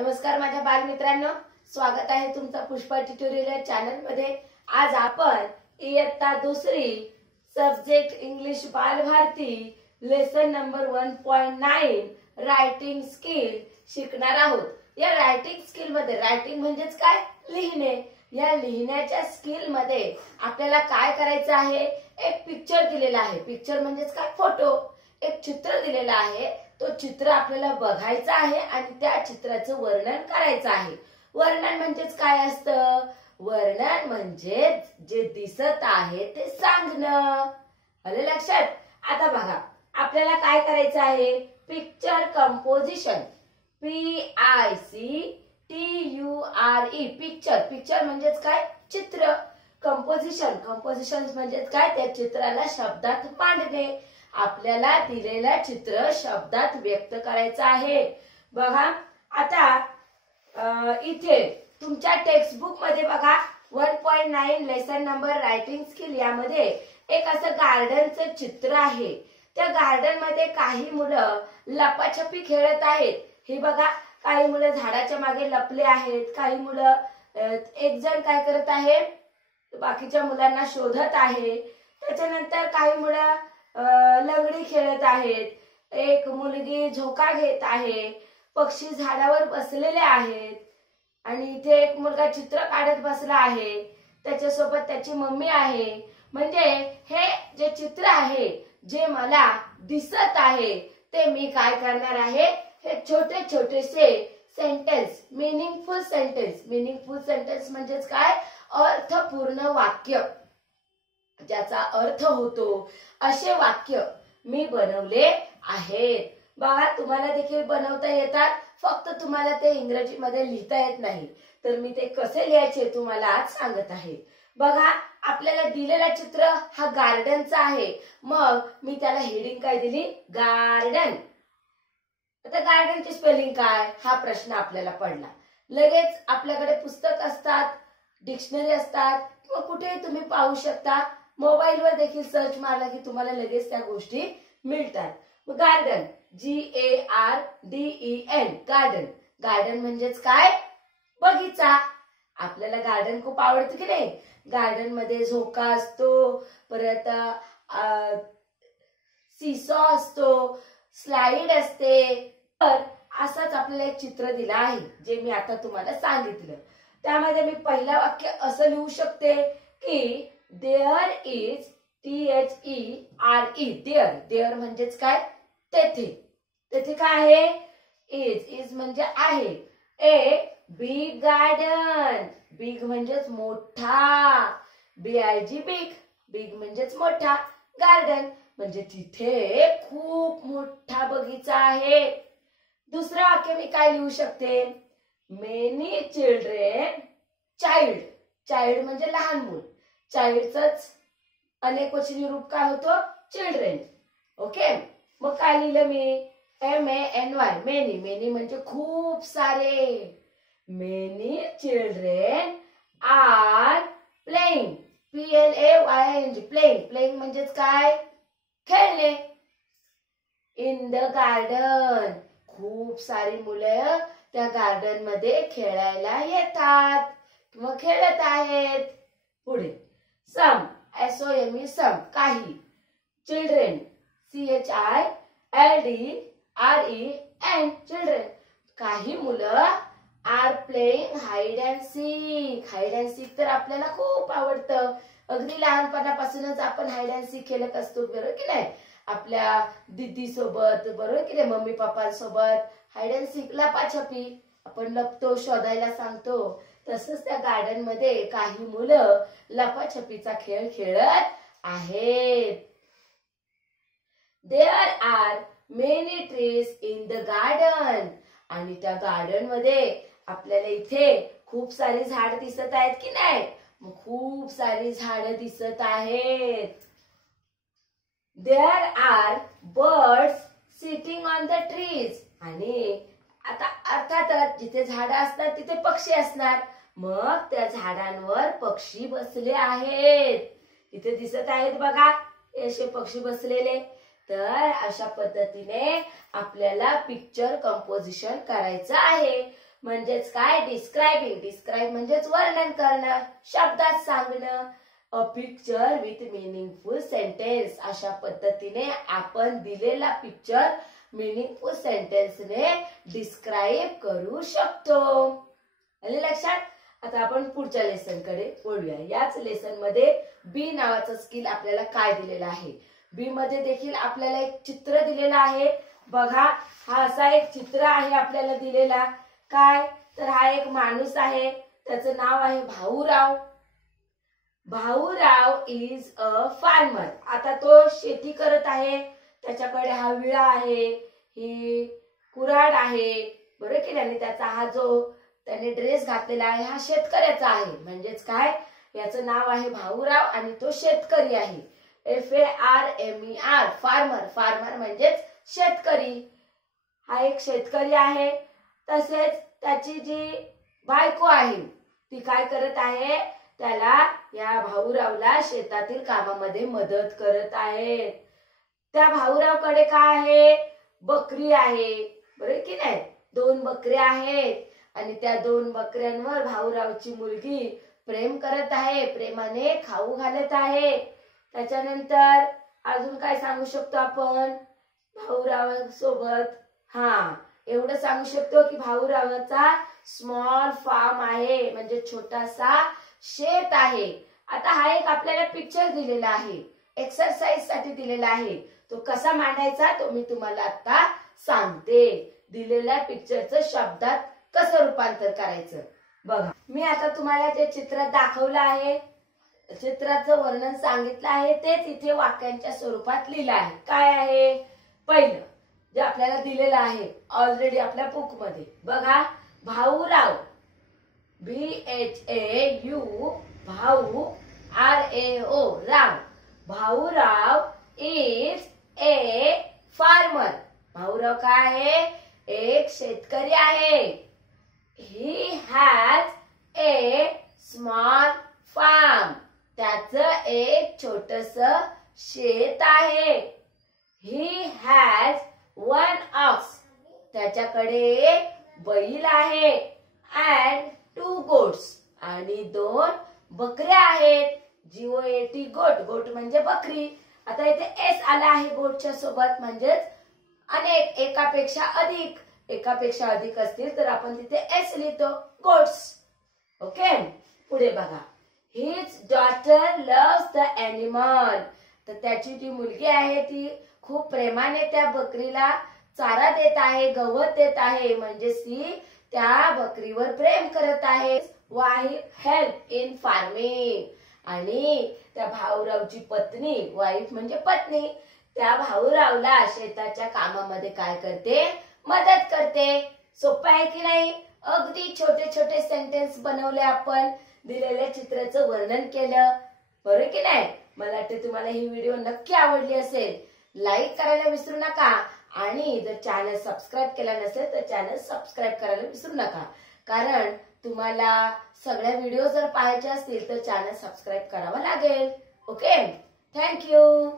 नमस्कार माझ्या बालमित्रांनो, स्वागत आहे तुमचं पुष्पा ट्युटोरियल चॅनल मध्ये। आज आपण इयत्ता दुसरी subject English Balbharati lesson number 1.9 writing skill शिकणार आहोत। या रायटिंग स्किल मध्ये रायटिंग म्हणजेच काय, लिहिणे। या लिहिण्याच्या स्किल मध्ये आपल्याला काय करायचं आहे, एक पिक्चर दिलेला आहे। पिक्चर म्हणजेच काय, फोटो। एक चित्र दिलेला आहे, तो चित्र आपल्याला बघायचा आहे आणि त्या चित्राचं वर्णन करायचं आहे। वर्णन म्हणजेच काय असतं, वर्णन म्हणजे जे दिसत आहे ते सांगणं। आलं लक्षात? आता बघा, आपल्याला काय करायचं आहे, picture composition, PICTURE, picture. Picture म्हणजेच काय, चित्र। कंपोजिशन, कंपोजिशन म्हणजेच काय, त्या चित्राला शब्दात मांडणे। आपल्याला दिलेला चित्र शब्दात व्यक्त करायचं आहे। बघा आता इथे तुमच्या टेक्स्ट बुक मध्ये बघा 1.9 लेसन नंबर रायटिंग स्किल यामध्ये एक असं गार्डनचं चित्र आहे। त्या गार्डन मध्ये काही मुलं लपाछपी खेळत आहेत। हे बघा, काही मुलं झाडाच्या मागे लपले आहेत, काही मुलं एक जण काय करत आहे, बाकीच्या मुलांना शोधत आहे। त्याच्यानंतर काही मुलं लंगडी खेळत आहेत, एक मुलगी झोका घेत आहे, पक्षी झाडावर बसलेले आहेत आणि इथे एक मुलगा चित्र काढत बसला आहे, त्याच्यासोबत त्याची मम्मी आहे। म्हणजे हे जे चित्र आहे, जे मला दिसत आहे, ते मी काय करणार आहे, हे छोटे छोटेसे sentence, meaningful sentence. Meaningful sentence म्हणजेच काय, अर्थपूर्ण वाक्य, ज्याचा अर्थ होतो असे वाक्य मी बनवले आहेत। बघा, तुम्हाला देखील बनवता येतात, फक्त तुम्हाला ते इंग्रजीमध्ये लिहिता येत नाही। तर मी ते कसे लिहायचे तुम्हाला आज सांगत आहे। बघा, आपल्याला दिलेला चित्र हा गार्डनचा आहे। मग मी त्याला हेडिंग काय दिली, गार्डन। आता गार्डनची स्पेलिंग काय, हा प्रश्न आपल्याला पडला। लगेच आपल्याकडे पुस्तक असतात, डिक्शनरी असतात, किंवा कुठेही तुम्ही पाहू शकता, मोबाईलवर देखील सर्च मारला की तुम्हाला लगेच त्या गोष्टी मिळतात। Garden, GARDEN, garden. गार्डन म्हणजेच काय, बगीचा। आपल्याला गार्डन खूप आवडतं की नाही। गार्डन मध्ये झोका असतो, परत सीसॉ असतो, स्लाइड असते। तर असाच आपल्याला एक चित्र दिलं आहे, जे मी आता तुम्हाला सांगितलं। त्यामध्ये मी पहिला वाक्य असं लिहू शकते की there is, THERE, there. There म्हणजेच काय, तेथे। तेथे काय आहे, इज म्हणजे आहे। ए बिग गार्डन, बिग म्हणजेच मोठा, BIG बिग, बिग म्हणजेच मोठा, गार्डन म्हणजे तिथे खूप मोठा बगीचा आहे। दुसरं वाक्य मी काय लिहू शकते, मेनी चिल्ड्रेन, चाइल्ड। चाइल्ड म्हणजे लहान मूल, चाइल्डच अनेक वचनी रूप काय होतो, चिल्ड्रेन। ओके, मग काय लिहिलं मी, MANY, मेनी। मेनी म्हणजे खूप सारे। Many children are playing, PLAYING, playing. Playing म्हणजेच काय, खेळणे। इन द गार्डन, खूप सारी मुलं त्या गार्डन मध्ये खेळायला येतात किंवा खेळत आहेत। पुढे सम, SOME, सम, काही। चिल्ड्रेन, CHILDREN, चिल्ड्रेन, काही मुलं are playing hide and seek. Hide and seek तर आपल्याला खूप आवडतं। अगदी लहानपणापासूनच आपण हाइड अँड सीक खेळत असतो, बरोबर की नाही। आपल्या दीदी सोबत, बरोबर की नाही, मम्मी पप्पांसोबत हाइड अँड सीक, लपाछपी, आपण लपतो, शोधायला सांगतो। तसंच त्या गार्डन मध्ये काही मुलं लपाछपीचा खेळ खेळत आहेत। There are many trees in the garden, आणि त्या गार्डन मध्ये आपल्याला इथे खूप सारी झाड दिसत आहेत की नाही, मग खूप सारी झाडं दिसत आहेत। There are birds sitting on the trees, आणि आता अर्थातच जिथे झाडं असतात तिथे पक्षी असणार, मग त्या झाडांवर पक्षी बसले आहेत। इथे दिसत आहेत बघा, असे पक्षी बसलेले। तर अशा पद्धतीने आपल्याला पिक्चर कंपोजिशन करायचं आहे। म्हणजेच काय, डिस्क्रायबिंग. डिस्क्राईब म्हणजेच वर्णन करणं, शब्दात सांगणं. A picture with meaningful sentence. अशा पद्धतीने आपण दिलेला पिक्चर मिनिंगफुल सेंटेन्सने डिस्क्राईब करू शकतो. आले लक्षात? आता आपण पुढच्या लेसन कडे वळूया. याच लेसन मध्ये बी नावाचं स्किल आपल्याला काय दिलेलं आहे. बी मध्ये देखील आपल्याला एक चित्र दिलेलं आहे. बघा, हा असा एक चित्र आहे आपल्याला दिलेला. काय तर हा एक माणूस आहे, त्याचं नाव आहे Bhaurao. Bhaurao is a farmer. आता तो शेती करत आहे. त्याच्याकडे हा विळा आहे, ही कुऱ्हाड आहे, बरोबर की नाही. त्याचा हा जो त्याने ड्रेस घातलेला आहे हा शेतकऱ्याचा आहे. म्हणजेच काय, याचं नाव आहे भाऊराव आणि तो शेतकरी आहे. FARMER, farmer. फार्मर म्हणजेच शेतकरी. हा एक शेतकरी आहे. तसेच त्याची जी बायको आहे ती काय करत आहे, त्याला, या भाऊरावला शेतातील कामामध्ये मदत करत आहे. त्या भाऊरावकडे काय आहे, बकरी आहे, बरोबर की नाही. 2 बकऱ्या आहेत आणि त्या 2 बकऱ्यांवर भाऊरावची मुलगी प्रेम करत आहे, प्रेमाने खाऊ घालत आहे. त्याच्यानंतर अजून काय सांगू शकतो आपण भाऊराव सोबत, एवढं सांगू शकतो की भाऊरावाचा स्मॉल फार्म आहे, म्हणजे छोटासा शेत आहे. आता हा एक आपल्याला पिक्चर दिलेला आहे, एक्सरसाइज साठी दिलेला आहे. तो कसा मांडायचा तो मी तुम्हाला आता सांगते. दिलेल्या पिक्चरचं शब्दात कसं रूपांतर करायचं बघा. मी आता तुम्हाला जे चित्र दाखवलं आहे, चित्राचं वर्णन सांगितलं आहे, तेच इथे वाक्यांच्या स्वरूपात लिहिलं आहे. काय आहे, पहिलं जे आपल्याला दिलेलं आहे ऑलरेडी आपल्या बुक मध्ये बघा. भाऊराव, BHAU, भाऊ, RAO, Rao. Bhaurao is a farmer. Bhaurao काय आहे, एक शेतकरी आहे. He has a small farm. त्याचं एक छोटस शेत आहे. He has 1 ox. त्याच्याकडे एक बैल आहे. And 2 goats. आणि 2 बकऱ्या आहेत. GOAT, गोट. गोट म्हणजे बकरी. आता इथे S आला आहे गोटच्या सोबत, म्हणजेच अनेक, एकापेक्षा अधिक. एकापेक्षा अधिक असतील तर आपण तिथे S लिहितो, गोट्स. ओके, पुढे बघा. His daughter loves the animal. तर त्याची जी मुलगी आहे ती खूप प्रेमाने त्या बकरीला चारा देत आहे, गवत देत आहे, म्हणजे ती त्या बकरीवर प्रेम करत आहे. Wife help in farming. आणि त्या भाऊरावची पत्नी, वाईफ म्हणजे पत्नी, त्या भाऊरावला शेताच्या कामामध्ये काय करते, मदत करते. सोपं आहे की नाही. अगदी छोटे छोटे सेंटेन्स बनवले आपण, दिलेल्या चित्राचं वर्णन केलं, बरोबर की नाही. मला वाटतं तुम्हाला ही व्हिडिओ नक्की आवडली असेल. लाईक करायला विसरू नका आणि जर चॅनल सबस्क्राईब केला नसेल तर चॅनल सबस्क्राईब करायला विसरू नका. कारण तुम्हाला सगळ्या व्हिडिओ जर पाहायचे असतील तर चॅनल सबस्क्राईब करावा लागेल. Okay, thank you.